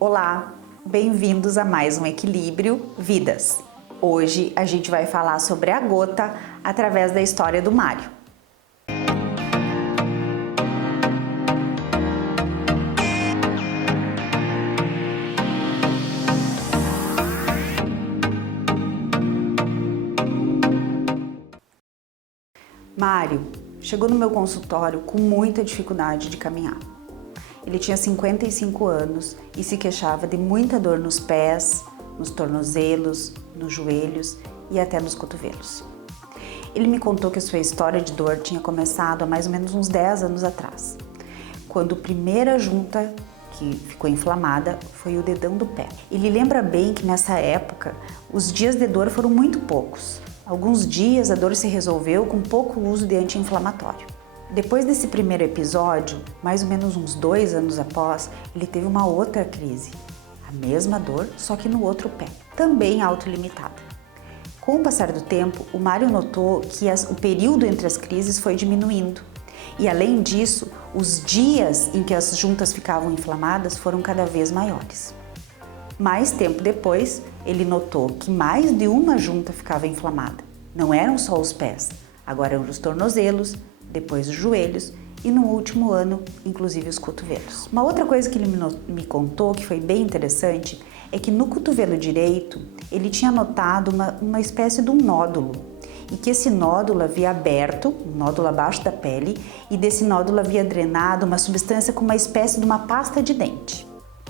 Olá, bem-vindos a mais um Equilíbrio Vidas. Hoje a gente vai falar sobre a gota através da história do Mário. Mário chegou no meu consultório com muita dificuldade de caminhar. Ele tinha 55 anos e se queixava de muita dor nos pés, nos tornozelos, nos joelhos e até nos cotovelos. Ele me contou que a sua história de dor tinha começado há mais ou menos uns 10 anos atrás, quando a primeira junta que ficou inflamada foi o dedão do pé. Ele lembra bem que nessa época os dias de dor foram muito poucos. Alguns dias a dor se resolveu com pouco uso de anti-inflamatório. Depois desse primeiro episódio, mais ou menos uns 2 anos após, ele teve uma outra crise. A mesma dor, só que no outro pé, também autolimitada. Com o passar do tempo, o Mário notou que o período entre as crises foi diminuindo. E além disso, os dias em que as juntas ficavam inflamadas foram cada vez maiores. Mais tempo depois, ele notou que mais de uma junta ficava inflamada. Não eram só os pés, agora eram os tornozelos, depois os joelhos e no último ano, inclusive os cotovelos. Uma outra coisa que ele me contou, que foi bem interessante, é que no cotovelo direito ele tinha notado uma espécie de um nódulo e que esse nódulo havia aberto, um nódulo abaixo da pele, e desse nódulo havia drenado uma substância com uma espécie de uma pasta de dente.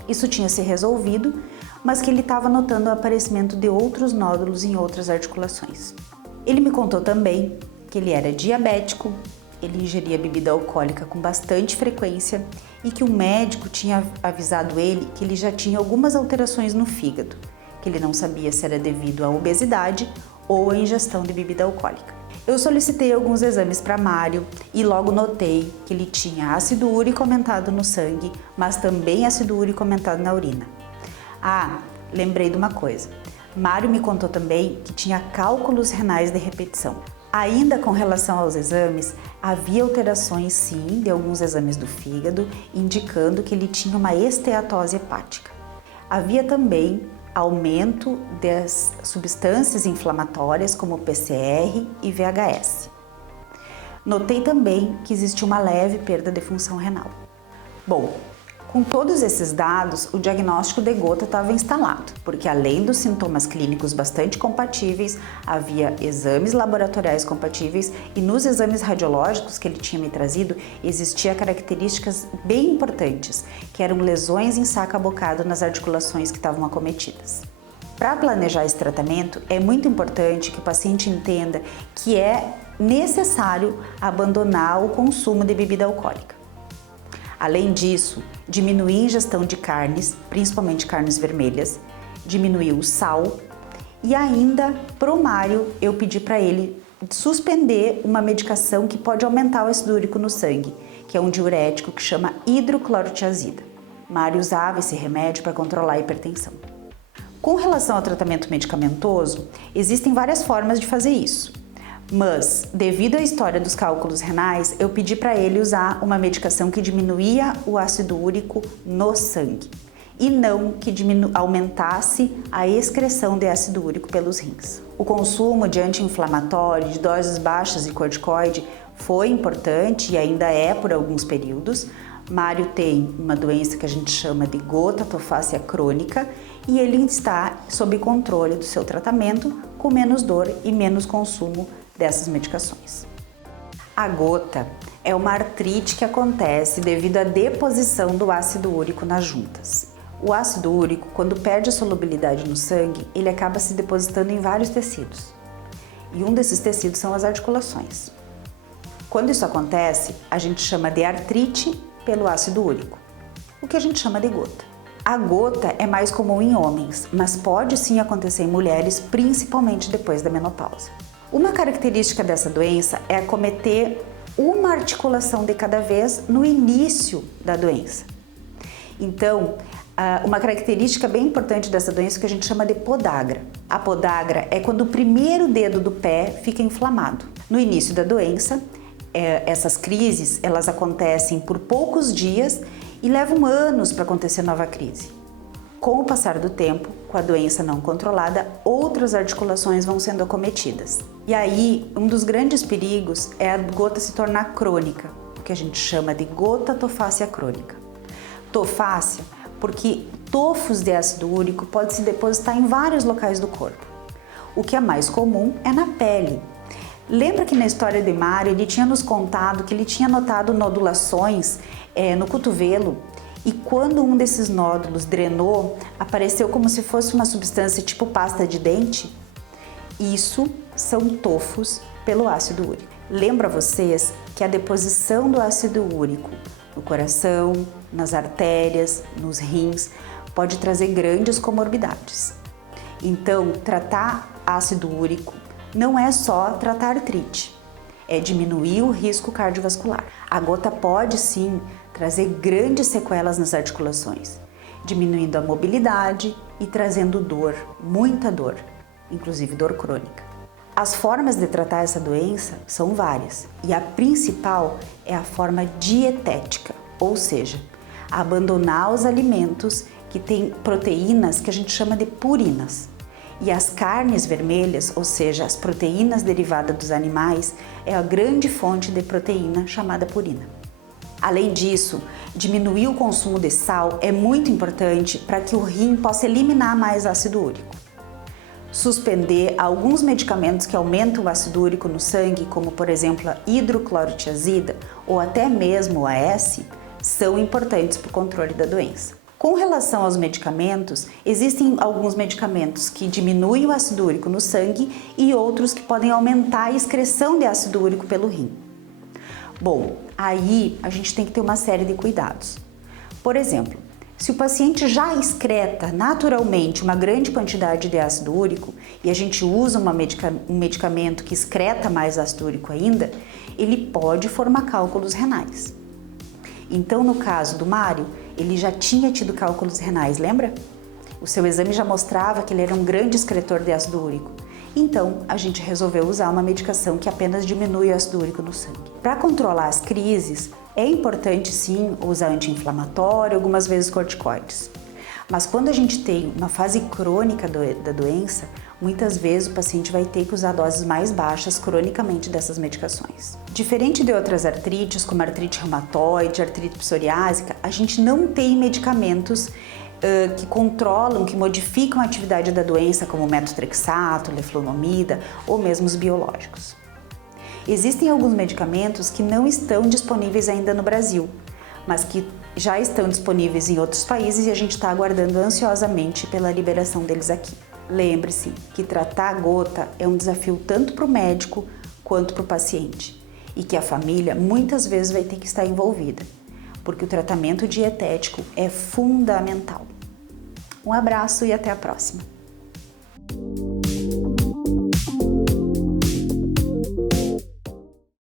Isso tinha se resolvido, mas que ele estava notando o aparecimento de outros nódulos em outras articulações. Ele me contou também que ele era diabético, ele ingeria bebida alcoólica com bastante frequência e que o médico tinha avisado ele que ele já tinha algumas alterações no fígado, que ele não sabia se era devido à obesidade ou à ingestão de bebida alcoólica. Eu solicitei alguns exames para Mário e logo notei que ele tinha ácido úrico aumentado no sangue, mas também ácido úrico aumentado na urina. Ah, lembrei de uma coisa. Mário me contou também que tinha cálculos renais de repetição. Ainda com relação aos exames, havia alterações sim de alguns exames do fígado, indicando que ele tinha uma esteatose hepática. Havia também aumento das substâncias inflamatórias como PCR e VHS. Notei também que existia uma leve perda de função renal. Bom, com todos esses dados, o diagnóstico de gota estava instalado, porque além dos sintomas clínicos bastante compatíveis, havia exames laboratoriais compatíveis e nos exames radiológicos que ele tinha me trazido, existia características bem importantes, que eram lesões em saco abocado nas articulações que estavam acometidas. Para planejar esse tratamento, é muito importante que o paciente entenda que é necessário abandonar o consumo de bebida alcoólica. Além disso, diminuir a ingestão de carnes, principalmente carnes vermelhas, diminuir o sal e ainda, para o Mário, eu pedi para ele suspender uma medicação que pode aumentar o ácido úrico no sangue, que é um diurético que chama hidroclorotiazida. Mário usava esse remédio para controlar a hipertensão. Com relação ao tratamento medicamentoso, existem várias formas de fazer isso. Mas, devido à história dos cálculos renais, eu pedi para ele usar uma medicação que diminuía o ácido úrico no sangue e não que aumentasse a excreção de ácido úrico pelos rins. O consumo de anti-inflamatório, de doses baixas de corticoide foi importante e ainda é por alguns períodos. Mário tem uma doença que a gente chama de gota tofácea crônica e ele está sob controle do seu tratamento com menos dor e menos consumo dessas medicações. A gota é uma artrite que acontece devido à deposição do ácido úrico nas juntas. O ácido úrico, quando perde a solubilidade no sangue, ele acaba se depositando em vários tecidos. E um desses tecidos são as articulações. Quando isso acontece, a gente chama de artrite pelo ácido úrico, o que a gente chama de gota. A gota é mais comum em homens, mas pode sim acontecer em mulheres, principalmente depois da menopausa. Uma característica dessa doença é acometer uma articulação de cada vez no início da doença. Então, uma característica bem importante dessa doença é o que a gente chama de podagra. A podagra é quando o primeiro dedo do pé fica inflamado. No início da doença, essas crises elas acontecem por poucos dias e levam anos para acontecer nova crise. Com o passar do tempo, com a doença não controlada, outras articulações vão sendo acometidas. E aí, um dos grandes perigos é a gota se tornar crônica, o que a gente chama de gota tofácea crônica. Tofácea porque tofos de ácido úrico pode se depositar em vários locais do corpo. O que é mais comum é na pele. Lembra que na história de Mário ele tinha nos contado que ele tinha notado nodulações no cotovelo e quando um desses nódulos drenou, apareceu como se fosse uma substância tipo pasta de dente? Isso são tofos pelo ácido úrico. Lembro a vocês que a deposição do ácido úrico no coração, nas artérias, nos rins, pode trazer grandes comorbidades. Então, tratar ácido úrico não é só tratar artrite, é diminuir o risco cardiovascular. A gota pode sim trazer grandes sequelas nas articulações, diminuindo a mobilidade e trazendo dor, muita dor, inclusive dor crônica. As formas de tratar essa doença são várias e a principal é a forma dietética, ou seja, abandonar os alimentos que têm proteínas que a gente chama de purinas. E as carnes vermelhas, ou seja, as proteínas derivadas dos animais, é a grande fonte de proteína chamada purina. Além disso, diminuir o consumo de sal é muito importante para que o rim possa eliminar mais ácido úrico. Suspender alguns medicamentos que aumentam o ácido úrico no sangue, como por exemplo a hidroclorotiazida ou até mesmo o AS, são importantes para o controle da doença. Com relação aos medicamentos, existem alguns medicamentos que diminuem o ácido úrico no sangue e outros que podem aumentar a excreção de ácido úrico pelo rim. Bom, aí a gente tem que ter uma série de cuidados. Por exemplo, se o paciente já excreta naturalmente uma grande quantidade de ácido úrico e a gente usa um medicamento que excreta mais ácido úrico ainda, ele pode formar cálculos renais. Então, no caso do Mário, ele já tinha tido cálculos renais, lembra? O seu exame já mostrava que ele era um grande excretor de ácido úrico. Então, a gente resolveu usar uma medicação que apenas diminui o ácido úrico no sangue. Para controlar as crises, é importante sim usar anti-inflamatório, algumas vezes corticoides. Mas quando a gente tem uma fase crônica da doença, muitas vezes o paciente vai ter que usar doses mais baixas cronicamente dessas medicações. Diferente de outras artrites, como artrite reumatoide, artrite psoriásica, a gente não tem medicamentos que controlam, que modificam a atividade da doença, como metotrexato, leflunomida ou mesmo os biológicos. Existem alguns medicamentos que não estão disponíveis ainda no Brasil, mas que já estão disponíveis em outros países e a gente está aguardando ansiosamente pela liberação deles aqui. Lembre-se que tratar a gota é um desafio tanto para o médico quanto para o paciente e que a família muitas vezes vai ter que estar envolvida, porque o tratamento dietético é fundamental. Um abraço e até a próxima!